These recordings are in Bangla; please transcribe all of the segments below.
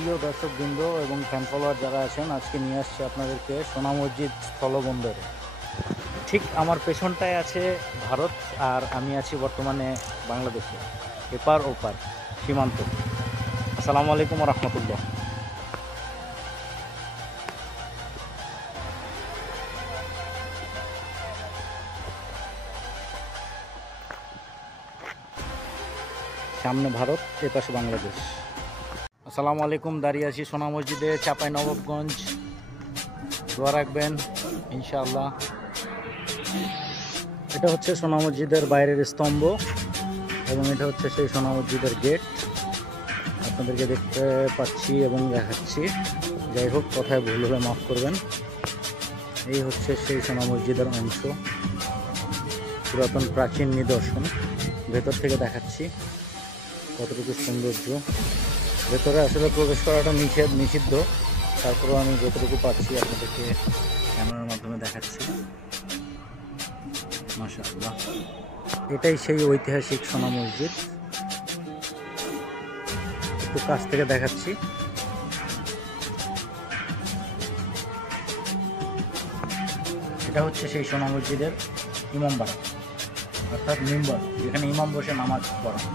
প্রিয় দর্শকবৃন্দ এবং ফ্যান ফলোয়ার যারা আছেন, আজকে নিয়ে আসছে আপনাদেরকে সোনা মসজিদ স্থলবন্দরে। ঠিক আমার পেছনটায় আছে ভারত, আর আমি আছি বর্তমানে বাংলাদেশে, এপার ওপার সীমান্ত। আসসালামু আলাইকুম রহমতুল্লাহ। সামনে ভারত, এপাশে বাংলাদেশ। আসসালামু আলাইকুম। দাঁড়িয়ে আছি সোনা মসজিদে, চাঁপাই নবাবগঞ্জ। দোয়া রাখবেন ইনশাআল্লাহ। এটা হচ্ছে সোনা মসজিদের বাইরের স্তম্ভ এবং এটা হচ্ছে সেই সোনা মসজিদের গেট। আপনাদেরকে দেখতে পাচ্ছি এবং দেখাচ্ছি। যাই হোক, কথায় ভুল হলে মাফ করবেন। এই হচ্ছে সেই সোনা মসজিদের অংশ, পুরাতন প্রাচীন নিদর্শন। ভেতর থেকে দেখাচ্ছি কতটুকু সৌন্দর্য। ভেতরে আসলে প্রবেশ করাটা নিষিদ্ধ, তারপরেও আমি যতটুকু পাচ্ছি আপনাদেরকে ক্যামেরার মাধ্যমে দেখাচ্ছি। মাশাআল্লাহ, এটাই সেই ঐতিহাসিক সোনা মসজিদ। একটু কাছ থেকে দেখাচ্ছি। এটা হচ্ছে সেই সোনা মসজিদের ইমামবাড়া, অর্থাৎ মিম্বর, যেখানে ইমাম বসে নামাজ পড়ান।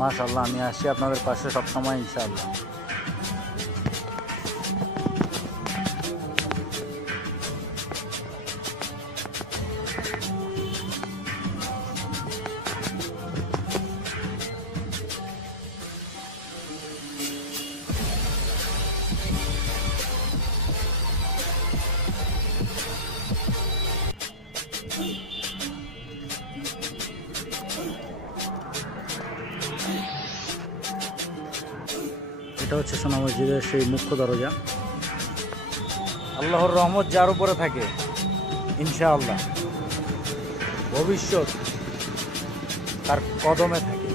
মাশাআল্লাহ, আমি আসি আপনাদের পাশে সবসময় ইনশাআল্লাহ। এটা হচ্ছে সোনা মসজিদের সেই মুখ্য দরজা। আল্লাহর রহমত যার উপরে থাকে ইনশাআল্লাহ, ভবিষ্যৎ তার কদমে থাকে।